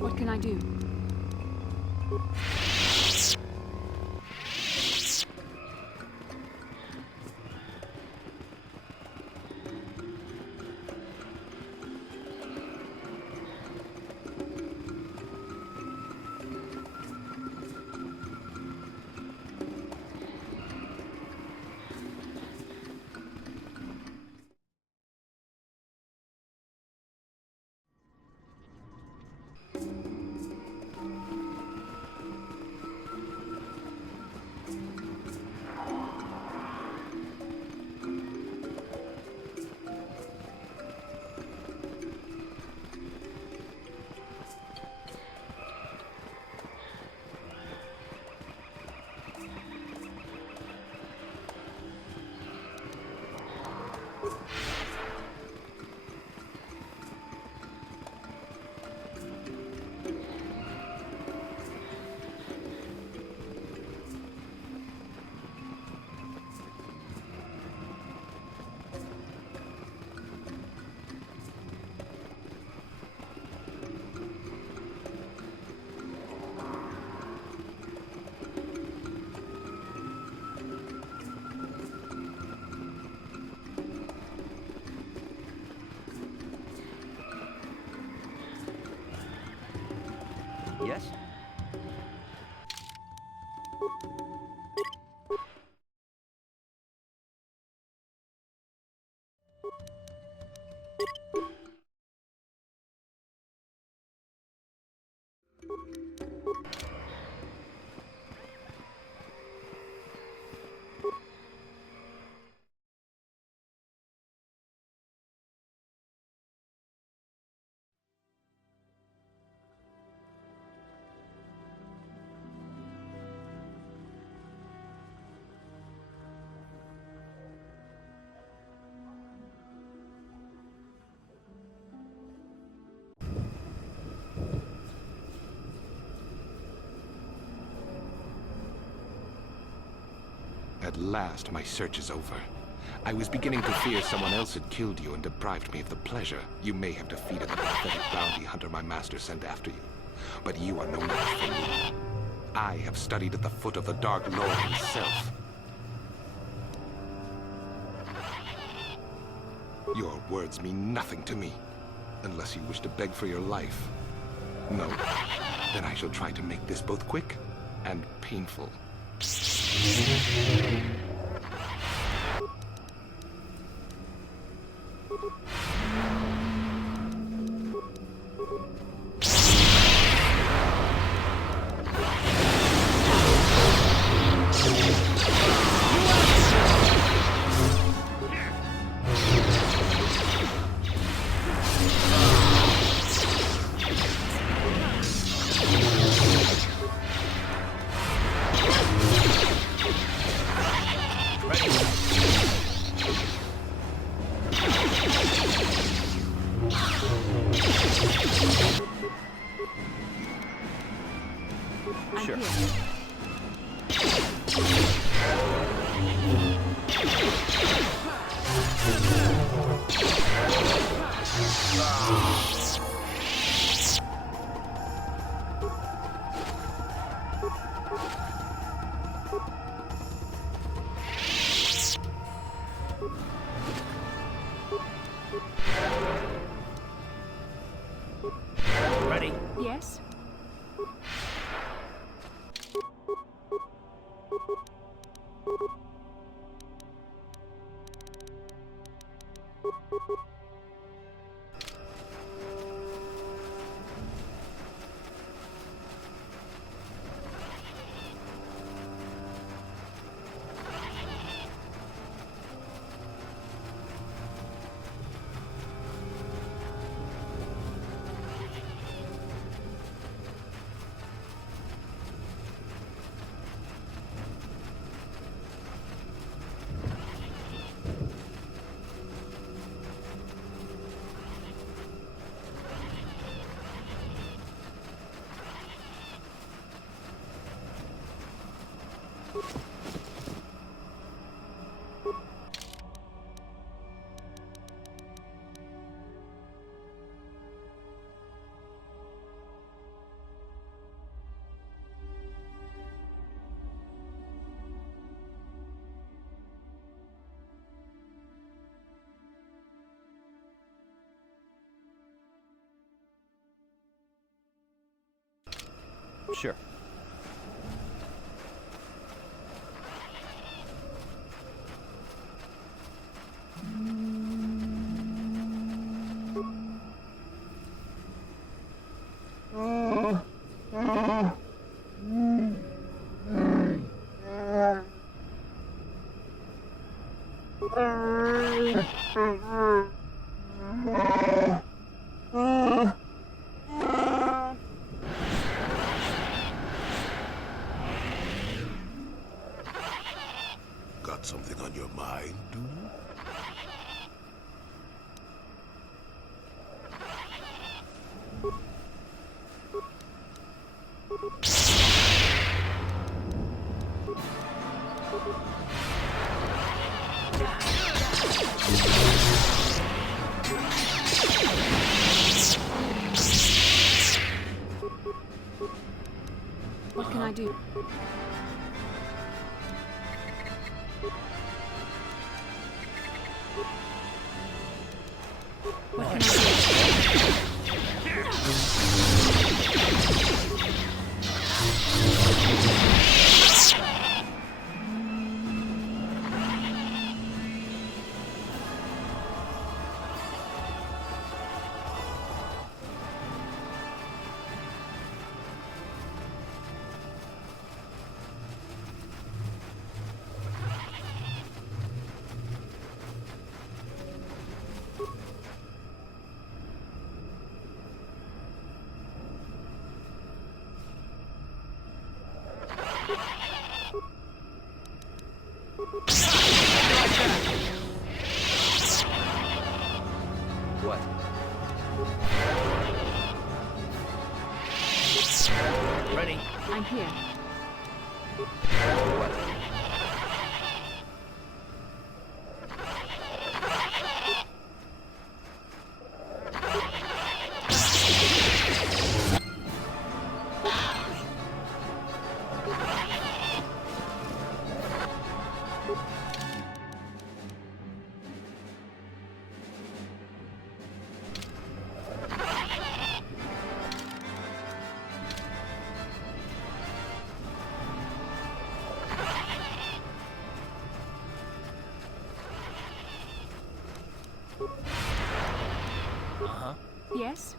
What can I do? Yes? At last, my search is over. I was beginning to fear someone else had killed you and deprived me of the pleasure you may have defeated the pathetic bounty hunter my master sent after you. But you are no match for me. I have studied at the foot of the Dark Lord himself. Your words mean nothing to me, unless you wish to beg for your life. No? Then I shall try to make this both quick and painful. Ready? Yes? Sure. Got something on your mind, dude? What can I do? What can I do? What? Ready? I'm here. What? Yes?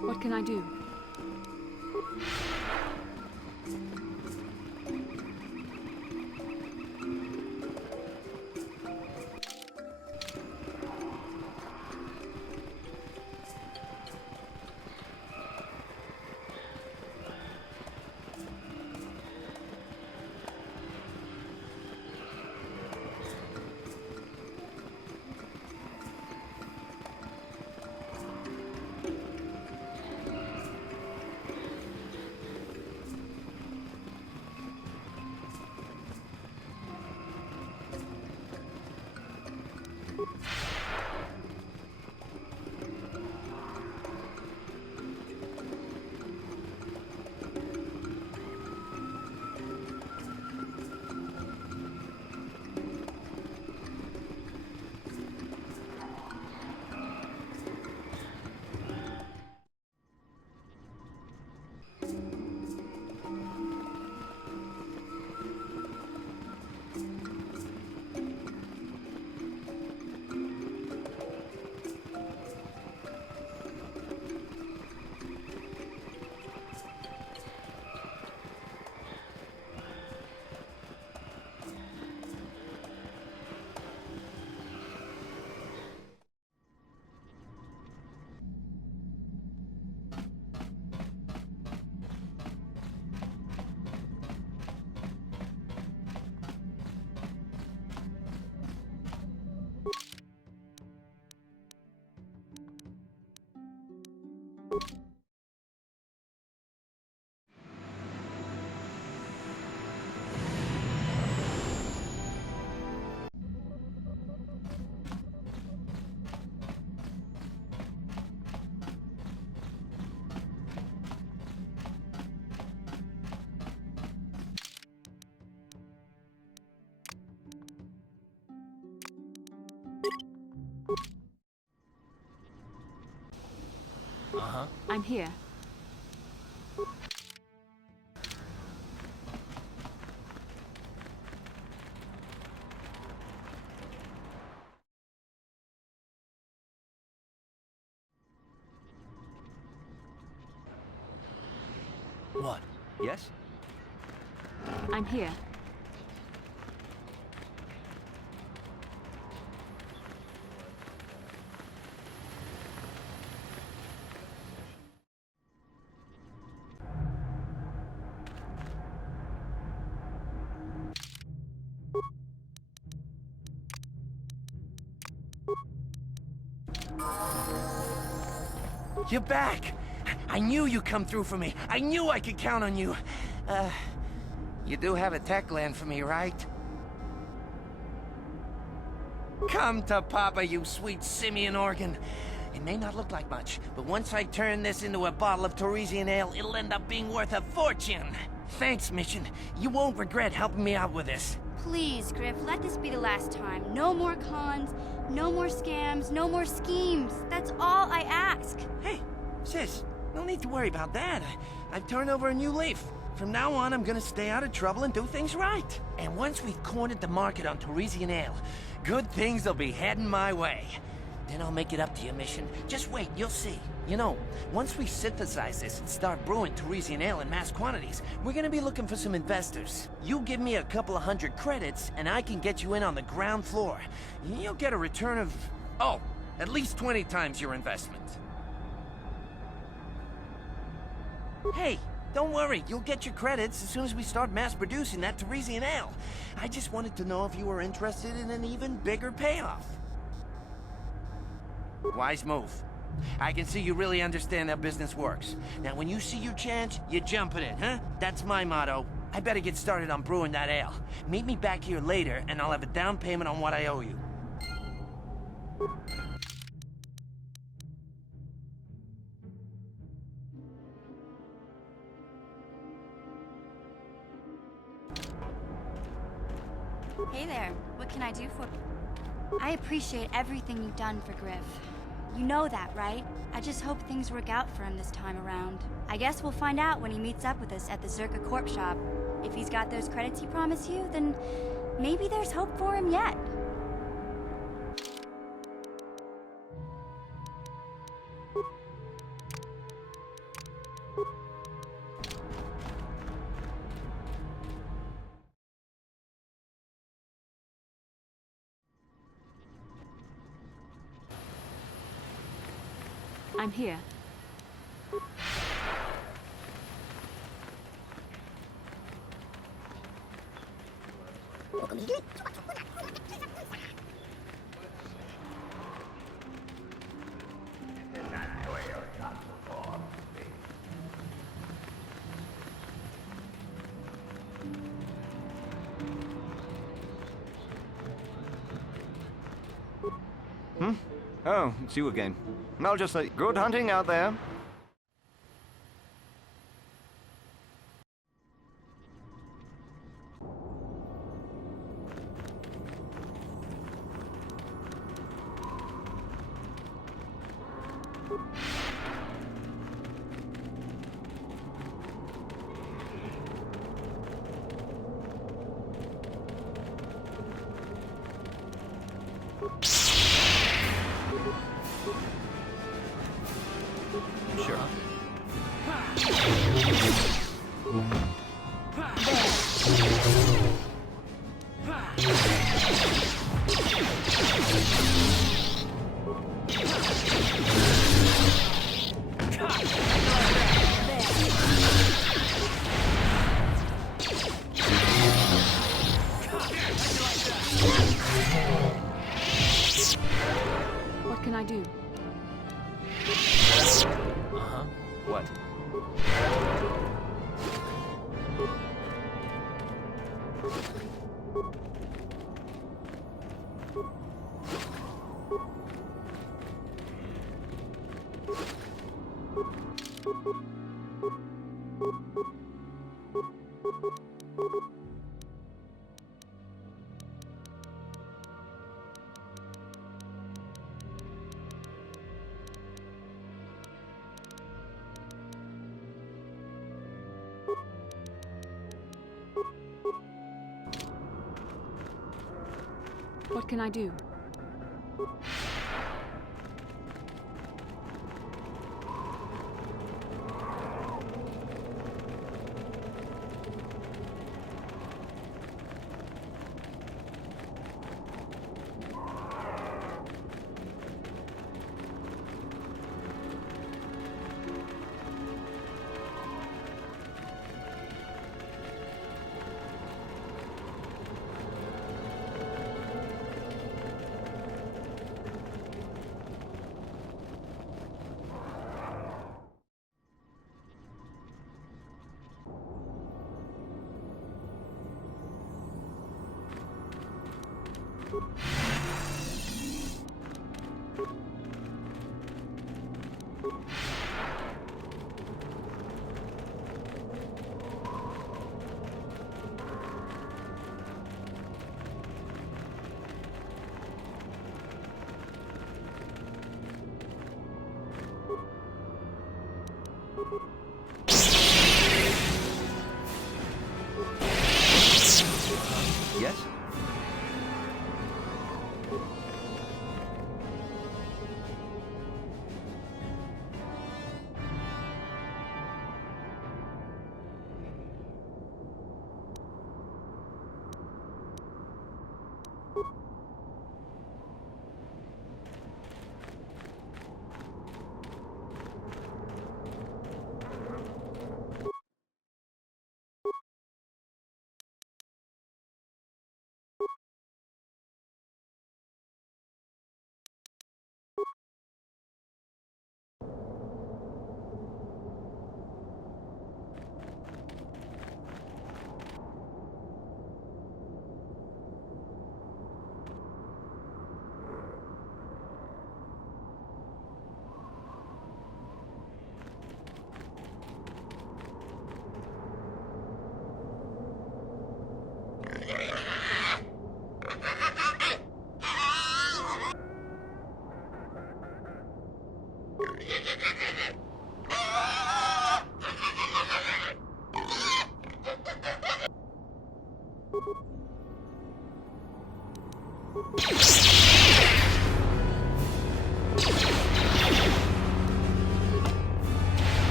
What can I do? I'm here. What? Yes? I'm here. You're back! I knew you'd come through for me. I knew I could count on you. You do have a tech land for me, right? Come to Papa, you sweet simian organ. It may not look like much, but once I turn this into a bottle of Torresian ale, it'll end up being worth a fortune. Thanks, Mission. You won't regret helping me out with this. Please, Griff, let this be the last time. No more cons, no more scams, no more schemes. That's all I ask. Hey, sis, no need to worry about that. I've turned over a new leaf. From now on, I'm gonna stay out of trouble and do things right. And once we've cornered the market on Torresian ale, good things will be heading my way. Then I'll make it up to you, Mission. Just wait, you'll see. You know, once we synthesize this and start brewing Torresian ale in mass quantities, we're gonna be looking for some investors. You give me a couple of 100 credits, and I can get you in on the ground floor. You'll get a return of, oh, at least 20 times your investment. Hey, Don't worry, you'll get your credits as soon as we start mass-producing that Teresian ale. I just wanted to know if you were interested in an even bigger payoff. Wise move. I can see you really understand how business works. Now, when you see your chance, you jump at it, huh? That's my motto. I better get started on brewing that ale. Meet me back here later, and I'll have a down payment on what I owe you. Hey there, what can I do for... I appreciate everything you've done for Griff. You know that, right? I just hope things work out for him this time around. I guess we'll find out when he meets up with us at the Zerka Corp shop. If he's got those credits he promised you, then maybe there's hope for him yet. I'm here. Oh, it's you again. I'll just say, good hunting out there. Sure. What can I do? What? What can I do? Yes?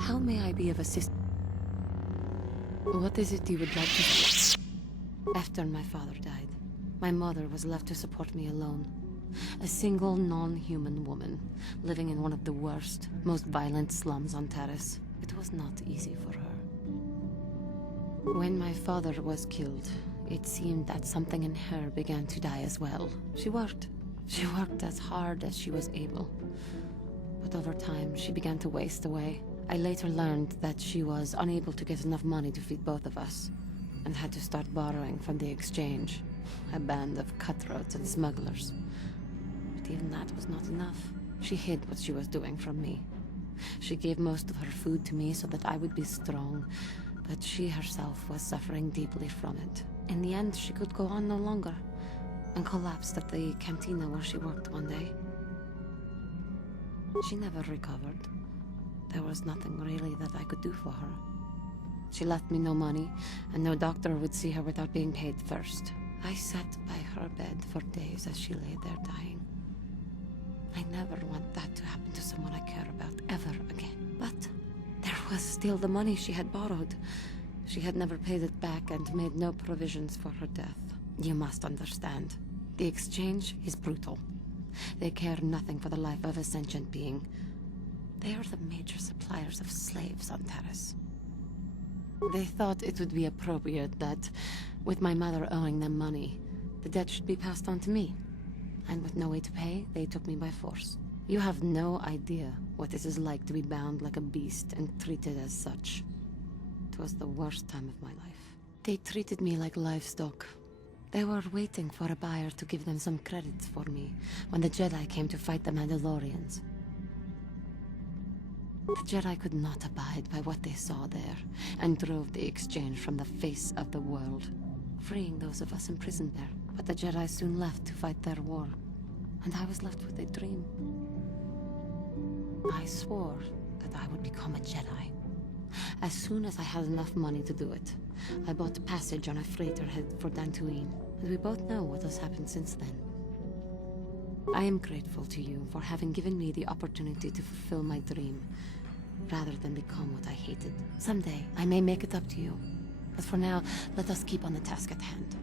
How may I be of assistance? What is it you would like to... After my father died, my mother was left to support me alone. A single non-human woman, living in one of the worst, most violent slums on Terrace. It was not easy for her. When my father was killed, it seemed that something in her began to die as well. She worked. She worked as hard as she was able. But over time, she began to waste away. I later learned that she was unable to get enough money to feed both of us, and had to start borrowing from the exchange, a band of cutthroats and smugglers. But even that was not enough. She hid what she was doing from me. She gave most of her food to me so that I would be strong, but she herself was suffering deeply from it. In the end, she could go on no longer, and collapsed at the cantina where she worked one day. She never recovered. There was nothing really that I could do for her. She left me no money, and no doctor would see her without being paid first. I sat by her bed for days as she lay there dying. I never want that to happen to someone I care about ever again. But there was still the money she had borrowed. She had never paid it back and made no provisions for her death. You must understand. The exchange is brutal. They care nothing for the life of a sentient being. They are the major suppliers of slaves on Terrace. They thought it would be appropriate that, with my mother owing them money, the debt should be passed on to me. And with no way to pay, they took me by force. You have no idea what it is like to be bound like a beast and treated as such. It was the worst time of my life. They treated me like livestock. They were waiting for a buyer to give them some credits for me when the Jedi came to fight the Mandalorians. The Jedi could not abide by what they saw there, and drove the exchange from the face of the world, freeing those of us imprisoned there. But the Jedi soon left to fight their war, and I was left with a dream. I swore that I would become a Jedi. As soon as I had enough money to do it, I bought passage on a freighter headed for Dantooine, and we both know what has happened since then. I am grateful to you for having given me the opportunity to fulfill my dream, rather than become what I hated. Someday, I may make it up to you, but for now, let us keep on the task at hand.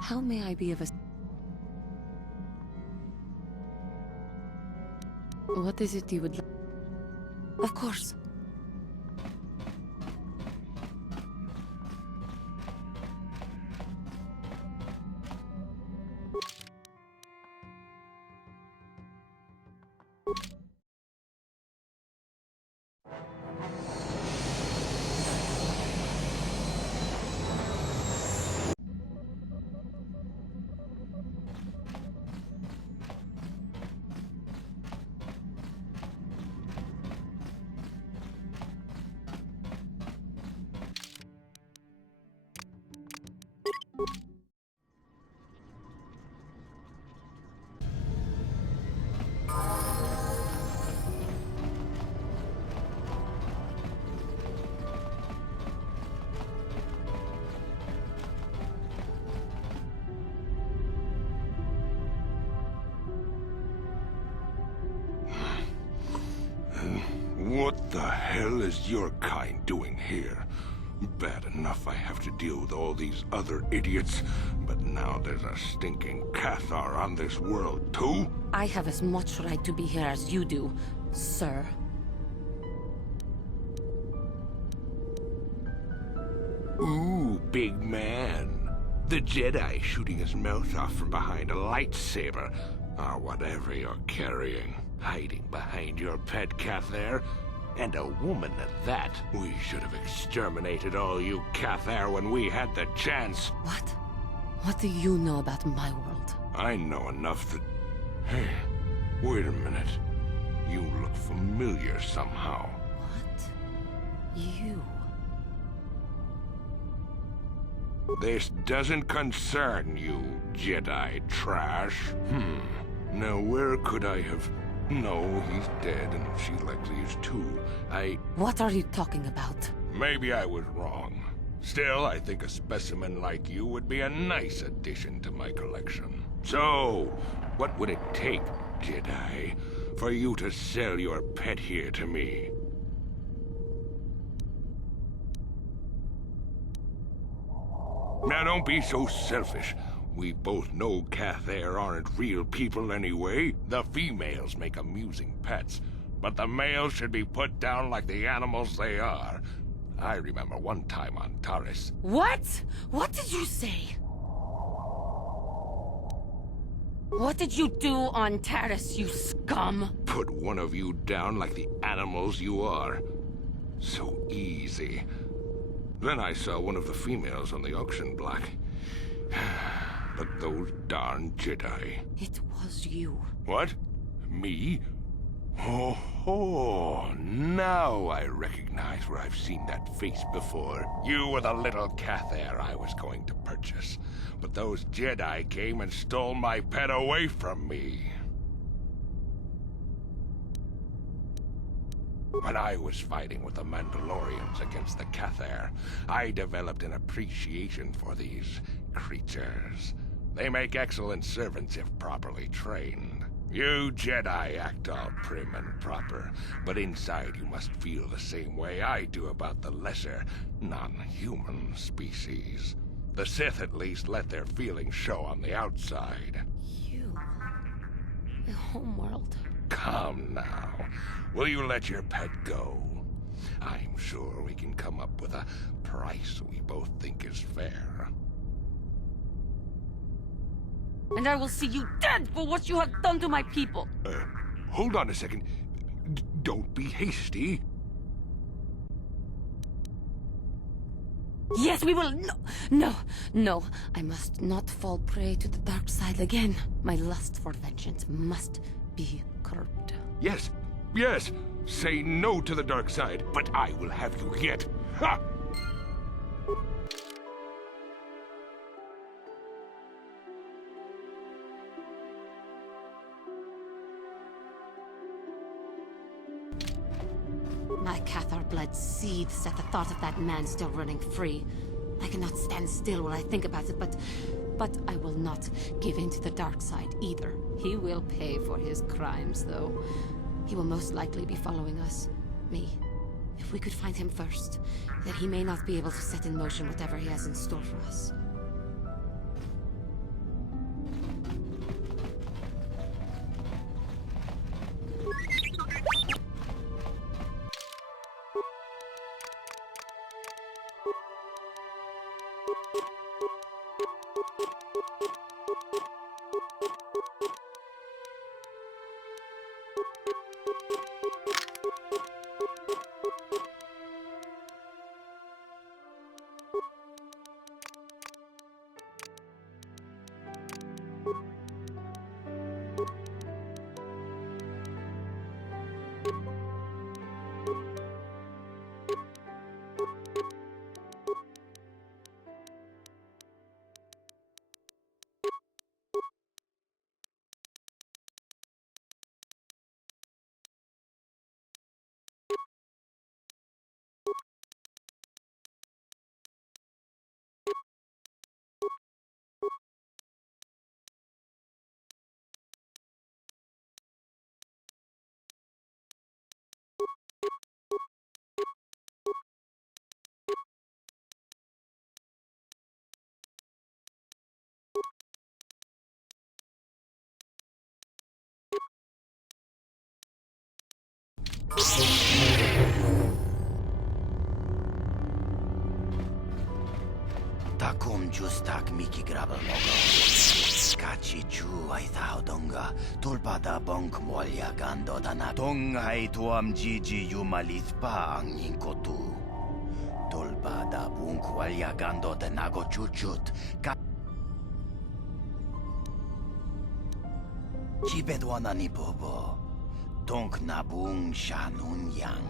How may I be of a... What is it you would like? Of course. What the hell is your kind doing here? Bad enough I have to deal with all these other idiots, but now there's a stinking Cathar on this world, too? I have as much right to be here as you do, sir. Ooh, big man. The Jedi shooting his mouth off from behind a lightsaber, or whatever you're carrying. Hiding behind your pet Cathar. And a woman at that. We should have exterminated all you Cathar when we had the chance. What? What do you know about my world? I know enough that... Hey, wait a minute. You look familiar somehow. What? You? This doesn't concern you, Jedi trash. Now where could I have... No, he's dead, and she likely is too. What are you talking about? Maybe I was wrong. Still, I think a specimen like you would be a nice addition to my collection. So, what would it take, Jedi, for you to sell your pet here to me? Now don't be so selfish. We both know Cathar aren't real people anyway. The females make amusing pets, but the males should be put down like the animals they are. I remember one time on Taris. What? What did you say? What did you do on Taris, you scum? Put one of you down like the animals you are. So easy. Then I saw one of the females on the auction block. But those darn Jedi. It was you. What? Me? Oh, now I recognize where I've seen that face before. You were the little Cathar I was going to purchase. But those Jedi came and stole my pet away from me. When I was fighting with the Mandalorians against the Cathar, I developed an appreciation for these creatures. They make excellent servants if properly trained. You Jedi act all prim and proper, but inside you must feel the same way I do about the lesser, non-human species. The Sith at least let their feelings show on the outside. You... the homeworld. Come now. Will you let your pet go? I'm sure we can come up with a price we both think is fair. And I will see you dead for what you have done to my people. Hold on a second. Don't be hasty. Yes, we will. No. I must not fall prey to the dark side again. My lust for vengeance must be curbed. Yes. Say no to the dark side, but I will have you yet. Ha! My Cathar blood seethes at the thought of that man still running free. I cannot stand still when I think about it, but I will not give in to the dark side either. He will pay for his crimes, though. He will most likely be following us. Me. If we could find him first, then he may not be able to set in motion whatever he has in store for us. Takum justak miki grabel mogo. Kachi chu ai thao donga. Tulpa da bonk molya gando dana. Dong ai tuam jiji yumalith pa ang inkotu. Tulpa da bunk walya gando de nago chuchut. Chibedwana ni bobo. Donk nabung shanun yang.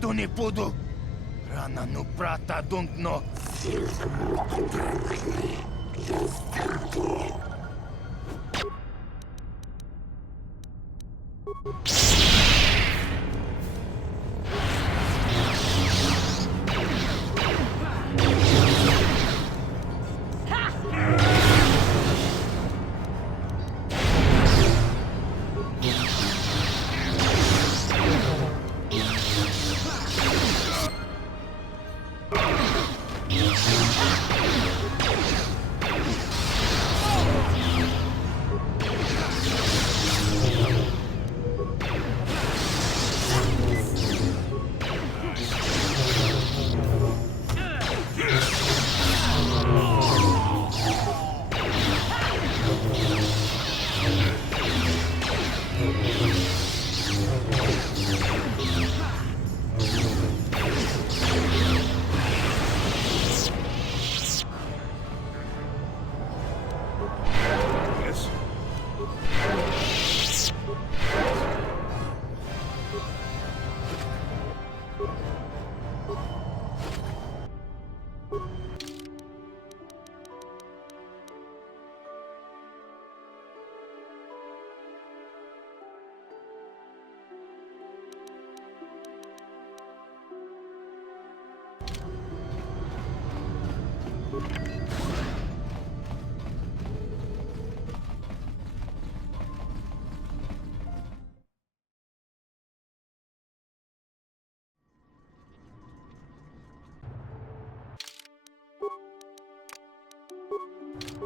Tuni pudu! Rana nu prata dunkno!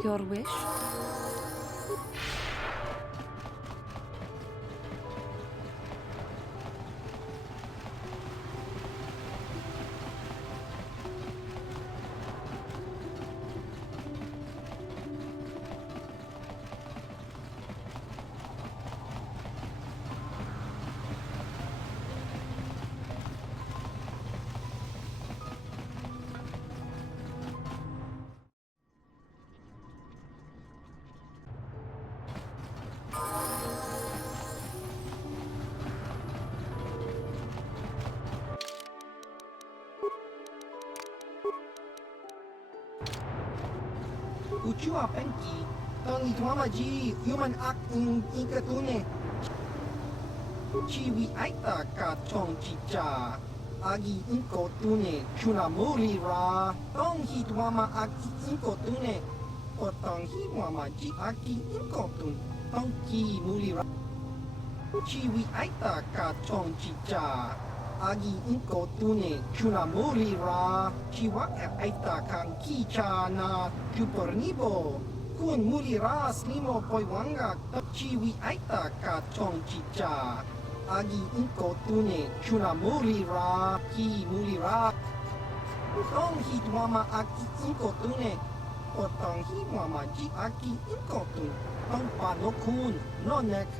Your wish? Uchua penki, tong ituama ji human act in katune. Chiwi aita ka chong chicha, agi inko tune, chuna muri ra, tong hituama act inko tune, o tong hituama ji aki inko tun, tong ki muri ra. Chiwi aita ka chong chicha, agi inko tune, chuna muri ra, chiwa aita kang kicha na, Chupornibo, kun muri ras limo poiwanga, chiwi aita ka chong chicha, agi inko tune, chuna muri ra, ki muri ra. Tong hitwama aki inko tune, o tong hitwama ji aki inko tun, tong panokun, nonek,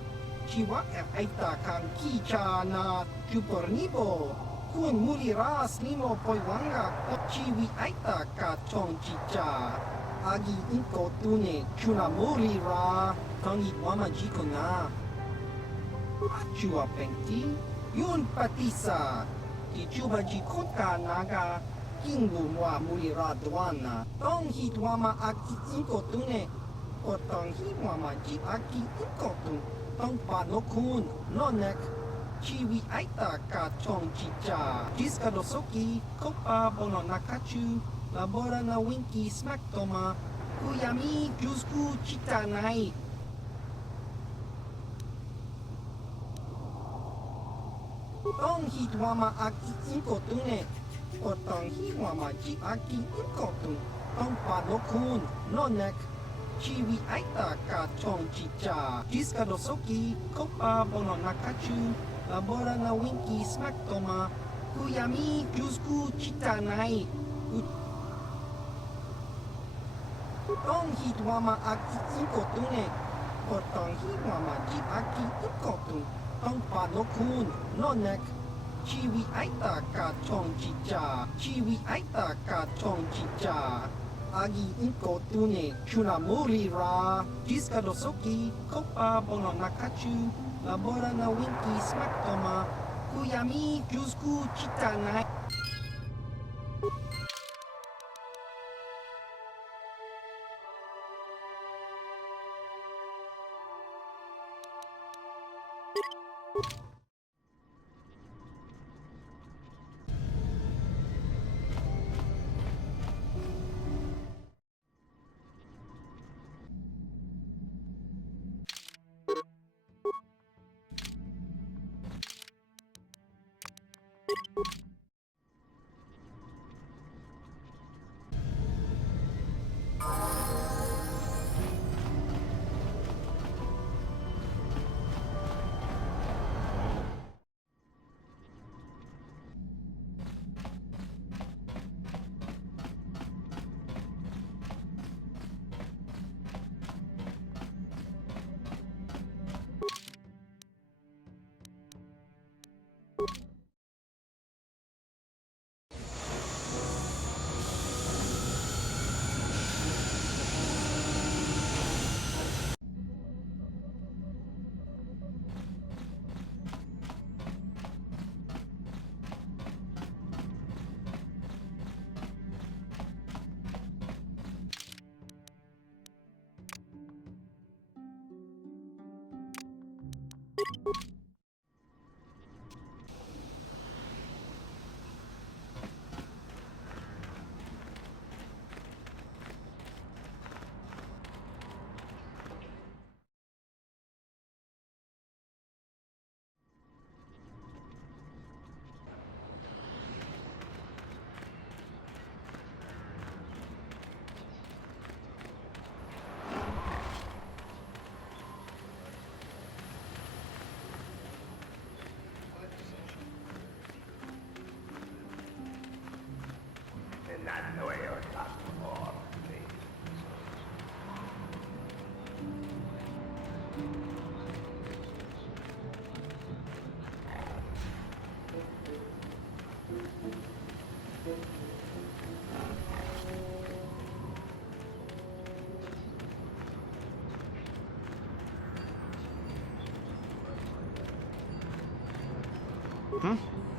chiwa aita kang kicha na, chupornibo, kun muri ras limo poiwanga, chiwi aita ka chong chicha, agi inko tune chuna muri ra tangi mama jiko na chua pengti yun patisa ki chuba jikota naga kingu mwa muri ra dwana tong hi dwama aki inko tune o tong hi mama ji aki inko tune tong pa no kun no nek chiwi aita ka chong chicha jiska dosoki kopa bono nakachu labora na winki smack toma kuyami jusku chita nai tong hi dwama aki inko tune o tong hi wama ji aki inko tune tong pa no kun no nek chiwi aita ka chong chicha jiska dosoki kopa bono nakachu labora na winki smack toma kuyami jusku chita nai tong hi dwama aki inko tune o tong hi wama ji aki inko tune tong pa no kun no nek chiwi aita ka chong chicha chiwi aita ka chong chicha agi inko tune chuna muri ra jiska dosoki kopa bono nakachu labora na winki smack toma kuyami jusku chita nai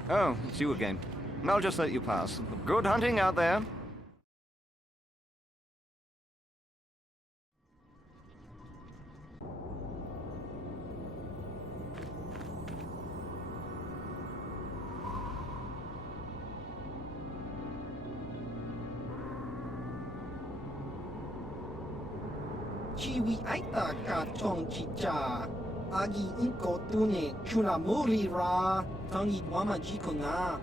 Oh, it's you again. I'll just let you pass. Good hunting out there. chiwi aita ka chong chicha agi inko tune chuna muri ra tangi wama jiko na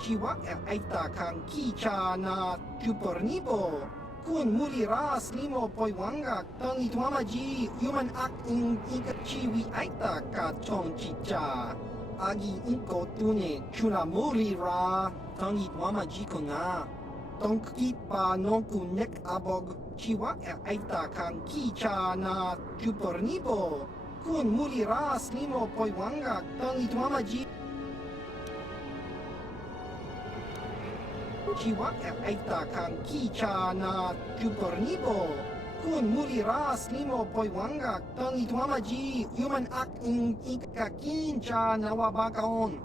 chiwa aita kan kicha na chupornibo kun muri ra slimo poi wanga tangi wama ji human ak in ika chiwi aita ka chong chicha agi inko tune chuna muri ra tangi wama jiko na Tonk pa non kunek abog chiwa aita kan kicha na chupornibo kun muri ra slimo poi wanga tangi tuama ji Chiwak aita kang kicha na chupornibo. Kun muriras limo poiwangak tangi tuamaji human ak in ikakincha nawabakaon.